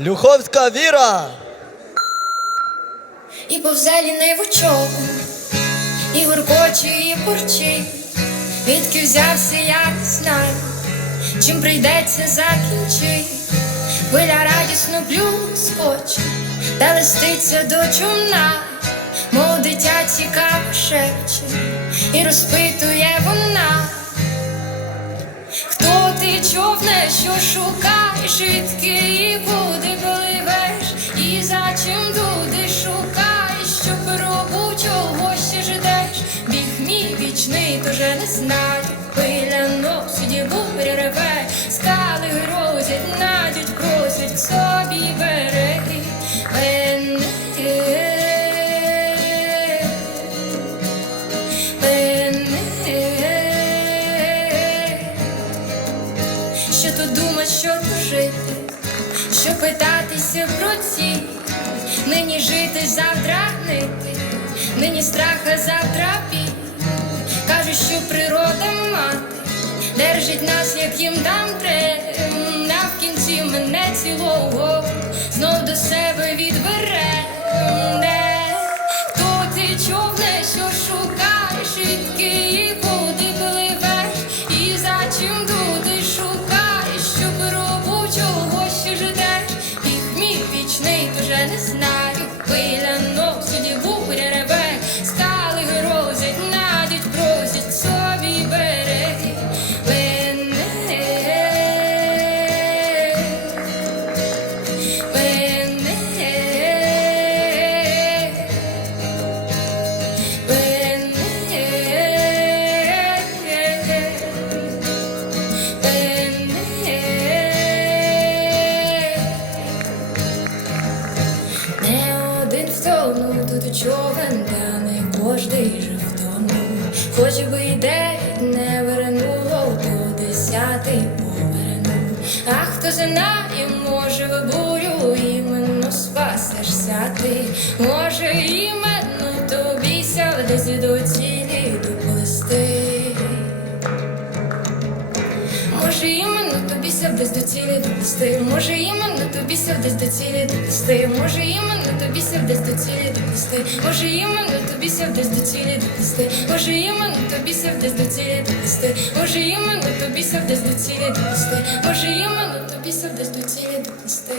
Люховська віра. І повзе ліниву човен, і гуркоче, і бурчить, відки взявся, я не знаю, чим прийдеться закінчить, хвиля радісно плюскоче, та листиться до чумна, мов дитя цікаво шепче, і розпитує вона. Хто ти човне, що шукаєш, відки і вічний, не знаю, пиля носить, буря реве, скали грозять, надють, просять к собі береги. Що тут думать, що тут жити, що питатися про ці, нині жити, завтра гнити, нині страха, завтра держить нас, як їм там тут човен, та не кожний жив тому, Хоч би й дев'ять не вернуло, то десятий поверну. А хто знає, може в бурю іменно спасешся ти, може іменно тобі ся десь до цілі десь до цілі допусти, може іменно тобі сяв десь до цілі допусти, може іменно тобі сяв десь до цілі допусти, може іменно тобі сяв десь до цілі допусти, може іменно тобі сяв десь до цілі допусти, може іменно тобі сяв десь до цілі допусти, може іменно тобі сяв десь до цілі допусти.